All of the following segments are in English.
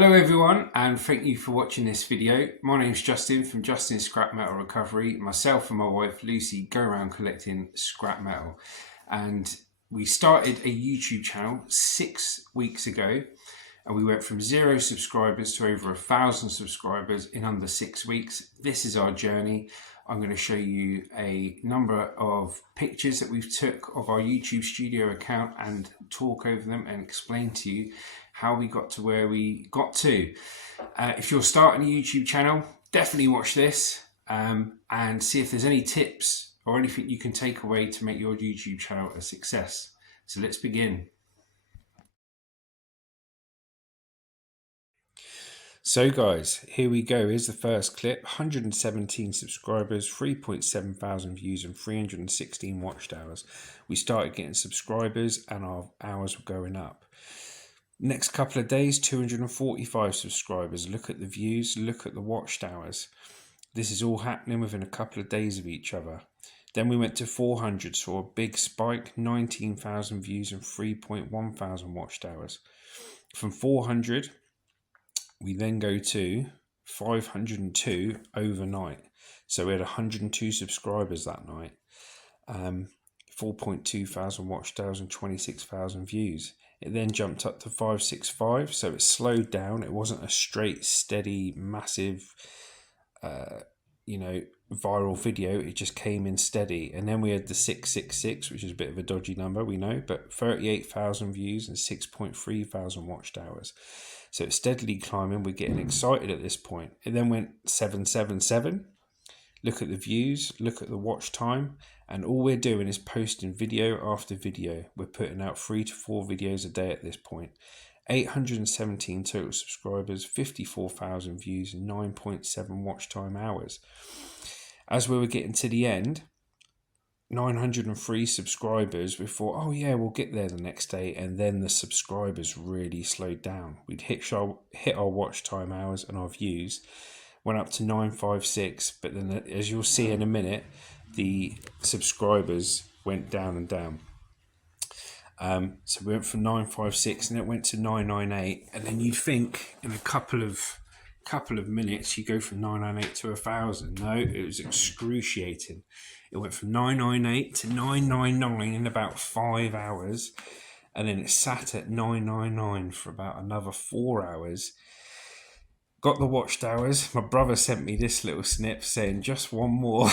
Hello everyone, and thank you for watching this video. My name's Justin from Justin's Scrap Metal Recovery. Myself and my wife Lucy go around collecting scrap metal, and we started a YouTube channel 6 weeks ago, and we went from 0 subscribers to over 1,000 subscribers in under 6 weeks. This is our journey. I'm going to show you a number of pictures that we've took of our YouTube studio account and talk over them and explain to you how we got to where we got to. If you're starting a YouTube channel, definitely watch this and see if there's any tips or anything you can take away to make your YouTube channel a success. So let's begin. So guys, here we go. Here's the first clip. 117 subscribers, 3.7 thousand views and 316 watched hours. We started getting subscribers and our hours were going up. Next couple of days, 245 subscribers. Look at the views, look at the watched hours. This is all happening within a couple of days of each other. Then we went to 400, saw a big spike, 19,000 views and 3.1 thousand watched hours. From 400, we then go to 502 overnight. So we had 102 subscribers that night, 4.2 thousand watched hours and 26,000 views. It then jumped up to 565, so it slowed down. It wasn't a straight, steady, massive, viral video. It just came in steady. And then we had the 666, which is a bit of a dodgy number, we know, but 38,000 views and 6.3 thousand watched hours. So it's steadily climbing. We're getting excited at this point. It then went 777. Look at the views, look at the watch time, and all we're doing is posting video after video. We're putting out 3 to 4 videos a day at this point. 817 total subscribers, 54,000 views, and 9.7 watch time hours. As we were getting to the end, 903 subscribers, we thought, oh yeah, we'll get there the next day, and then the subscribers really slowed down. We'd hit our watch time hours and our views went up to 956, but then as you'll see in a minute, the subscribers went down and down. So we went from 956 and it went to 998, and then you'd think in a couple of minutes you go from 998 to 1,000. No, it was excruciating. It went from 998 to 999 in about 5 hours, and then it sat at 999 for about another 4 hours. Got the watched hours. My brother sent me this little snip saying just one more.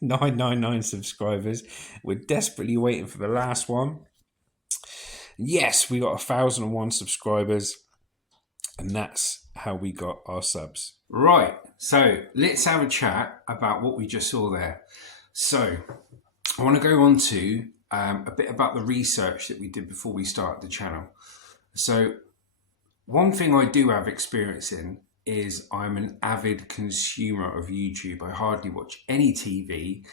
999 subscribers. We're desperately waiting for the last one. Yes, we got 1,001 subscribers, and that's how we got our subs. Right, so let's have a chat about what we just saw there. So I want to go on to a bit about the research that we did before we started the channel. So one thing I do have experience in is I'm an avid consumer of YouTube. I hardly watch any TV,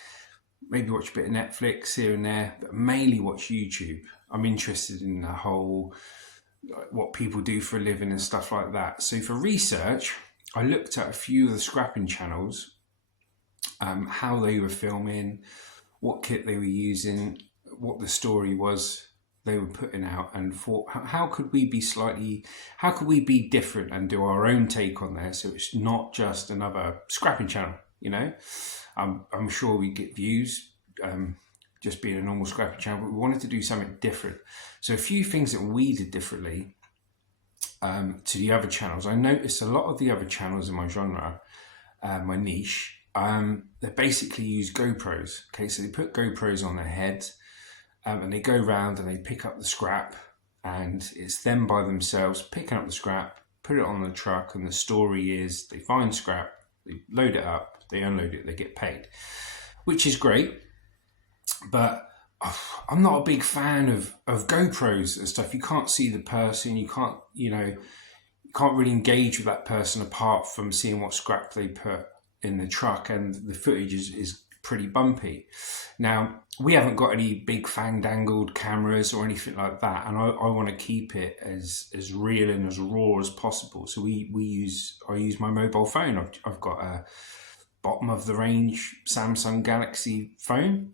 maybe watch a bit of Netflix here and there, but mainly watch YouTube. I'm interested in the whole, what people do for a living and stuff like that. So for research, I looked at a few of the scrapping channels, how they were filming, what kit they were using, what the story was they were putting out, and thought, how could we be different and do our own take on there, so it's not just another scrapping channel, you know. I'm sure we get views just being a normal scrapping channel, but we wanted to do something different. So a few things that we did differently to the other channels. I noticed a lot of the other channels in my genre, my niche, they basically use GoPros. Okay, so they put GoPros on their heads, and they go around and they pick up the scrap, and it's them by themselves picking up the scrap, put it on the truck, and the story is they find scrap, they load it up, they unload it, they get paid, which is great. But I'm not a big fan of GoPros and stuff. You can't see the person, you can't really engage with that person apart from seeing what scrap they put in the truck, and the footage is pretty bumpy. Now, we haven't got any big fandangled cameras or anything like that, and I want to keep it as real and as raw as possible. So I use my mobile phone. I've got a bottom of the range Samsung Galaxy phone,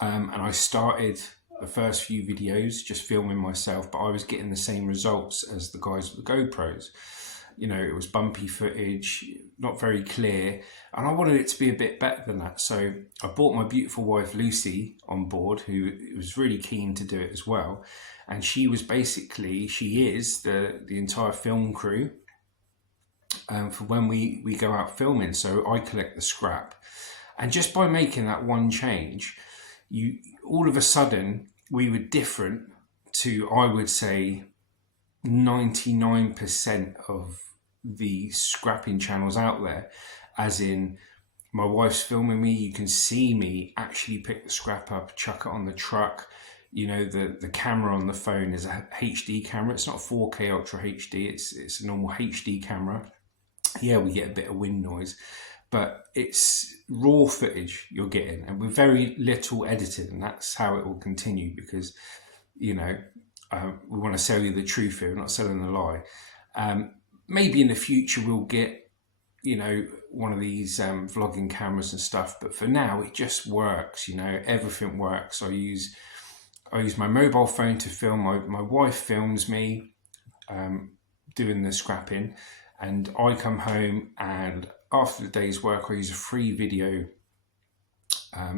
and I started the first few videos, just filming myself, but I was getting the same results as the guys with the GoPros. You know, it was bumpy footage, not very clear, and I wanted it to be a bit better than that. So I brought my beautiful wife Lucy on board, who was really keen to do it as well. And she is the entire film crew for when we go out filming. So I collect the scrap. And just by making that one change, all of a sudden we were different to, I would say, 99% of the scrapping channels out there. As in, my wife's filming me, you can see me actually pick the scrap up, chuck it on the truck. You know, the camera on the phone is a HD camera. It's not 4K Ultra HD, it's a normal HD camera. Yeah, we get a bit of wind noise, but it's raw footage you're getting, and with very little edited, and that's how it will continue, because, you know, we want to sell you the truth here, we're not selling the lie. Maybe in the future we'll get, you know, one of these vlogging cameras and stuff, but for now it just works. You know, everything works. I use my mobile phone to film. My wife films me doing the scrapping, and I come home, and after the day's work I use a free video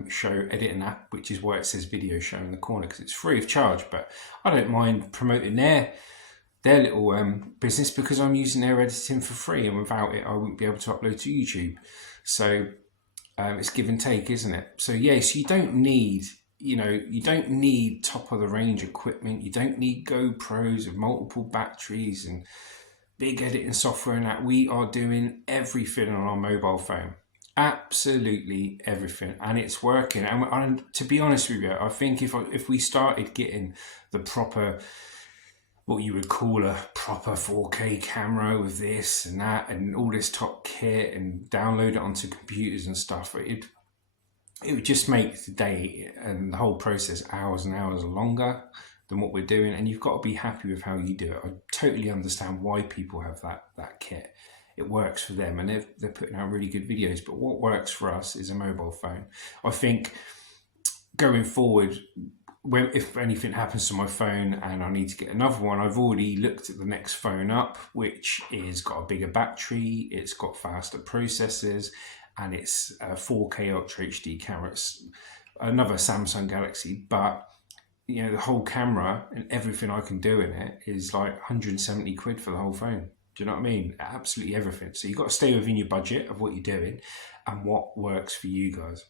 show editing app, which is why it says video show in the corner, because it's free of charge. But I don't mind promoting their little business, because I'm using their editing for free, and without it I wouldn't be able to upload to YouTube. So it's give and take, isn't it? So yes, you don't need, you don't need top of the range equipment. You don't need GoPros with multiple batteries and big editing software and that. We are doing everything on our mobile phone. Absolutely everything, and it's working. And to be honest with you, I think if we started getting the proper, what you would call a proper 4K camera with this and that and all this top kit, and download it onto computers and stuff, it would just make the day and the whole process hours and hours longer than what we're doing. And you've got to be happy with how you do it. I totally understand why people have that kit. It works for them, and they're putting out really good videos. But what works for us is a mobile phone. I think going forward, if anything happens to my phone and I need to get another one, I've already looked at the next phone up, which is got a bigger battery, it's got faster processors, and it's a 4K Ultra HD camera. It's another Samsung Galaxy, but you know, the whole camera and everything I can do in it is like 170 quid for the whole phone. Do you know what I mean? Absolutely everything. So you've got to stay within your budget of what you're doing and what works for you guys.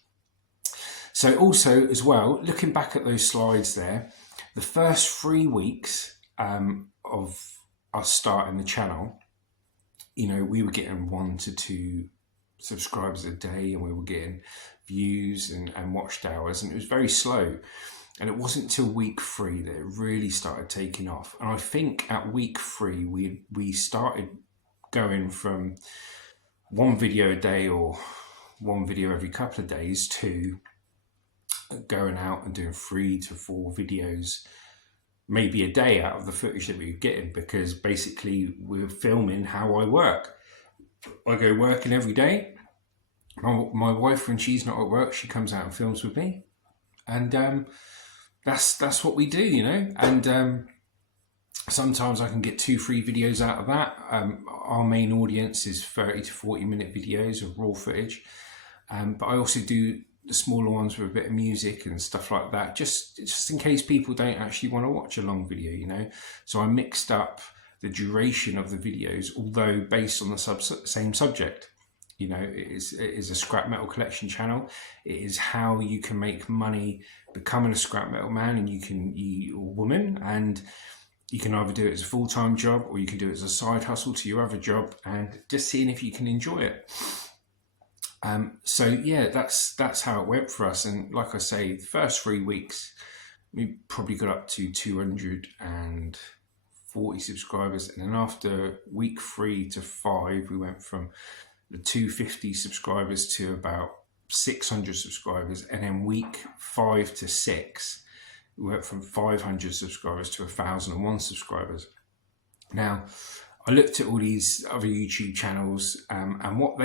So also as well, looking back at those slides there, the first 3 weeks of us starting the channel, you know, we were getting 1 to 2 subscribers a day, and we were getting views and watched hours, and it was very slow. And it wasn't until week 3 that it really started taking off. And I think at week 3, we started going from 1 video a day or 1 video every couple of days to going out and doing 3 to 4 videos, maybe a day, out of the footage that we were getting, because basically we were filming how I work. I go working every day. My wife, when she's not at work, she comes out and films with me. And that's what we do, you know. And sometimes I can get 2-3 videos out of that. Our main audience is 30 to 40 minute videos of raw footage, but I also do the smaller ones with a bit of music and stuff like that, just in case people don't actually want to watch a long video, you know. So I mixed up the duration of the videos, although based on the same subject. You know, it is a scrap metal collection channel. It is how you can make money becoming a scrap metal man and or woman, and you can either do it as a full-time job, or you can do it as a side hustle to your other job, and just seeing if you can enjoy it. So yeah, that's how it went for us. And like I say, the first 3 weeks we probably got up to 240 subscribers, and then after week 3 to 5 we went from the 250 subscribers to about 600 subscribers, and then week 5 to 6 we went from 500 subscribers to 1,001 subscribers. Now I looked at all these other YouTube channels, and what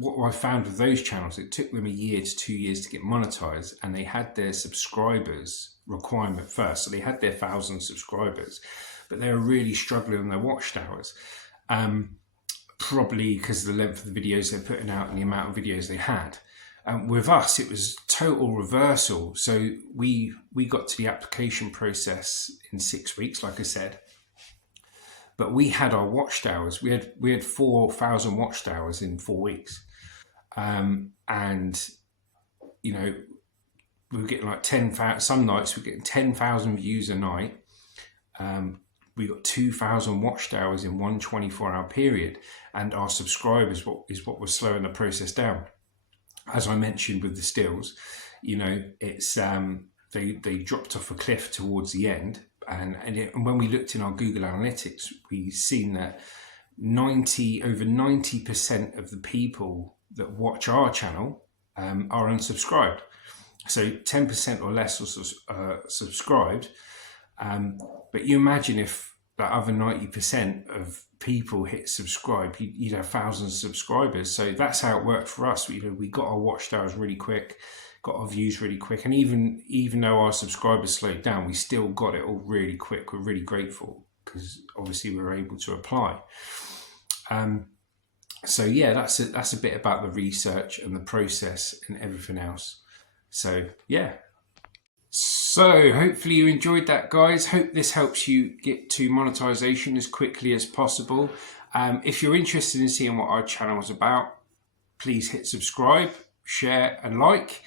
what I found with those channels, it took them a year to 2 years to get monetized, and they had their subscribers requirement first. So they had their 1,000 subscribers, but they were really struggling on their watch hours. Probably because of the length of the videos they're putting out and the amount of videos they had. With us, it was total reversal. So we got to the application process in 6 weeks, like I said. But we had our watched hours. We had 4,000 watched hours in 4 weeks, and you know, we were getting like 10,000. Some nights we were getting 10,000 views a night. We got 2,000 watched hours in one 24-hour period, and our subscribers is what was slowing the process down. As I mentioned with the stills, you know, it's they dropped off a cliff towards the end. And when we looked in our Google Analytics, we seen that over 90% of the people that watch our channel are unsubscribed. So 10% or less are subscribed. But you imagine if that other 90% of people hit subscribe, you'd have thousands of subscribers. So that's how it worked for us. We got our watch hours really quick, got our views really quick, and even though our subscribers slowed down, we still got it all really quick. We're really grateful because obviously we were able to apply. So yeah, that's a bit about the research and the process and everything else. So yeah. So hopefully you enjoyed that, guys. Hope this helps you get to monetization as quickly as possible. If you're interested in seeing what our channel is about, please hit subscribe, share and like.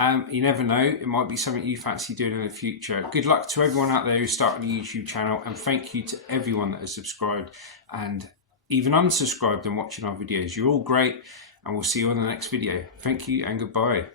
You never know, it might be something you fancy doing in the future. Good luck to everyone out there who's starting a YouTube channel, and thank you to everyone that has subscribed and even unsubscribed and watching our videos. You're all great, and we'll see you on the next video. Thank you and goodbye.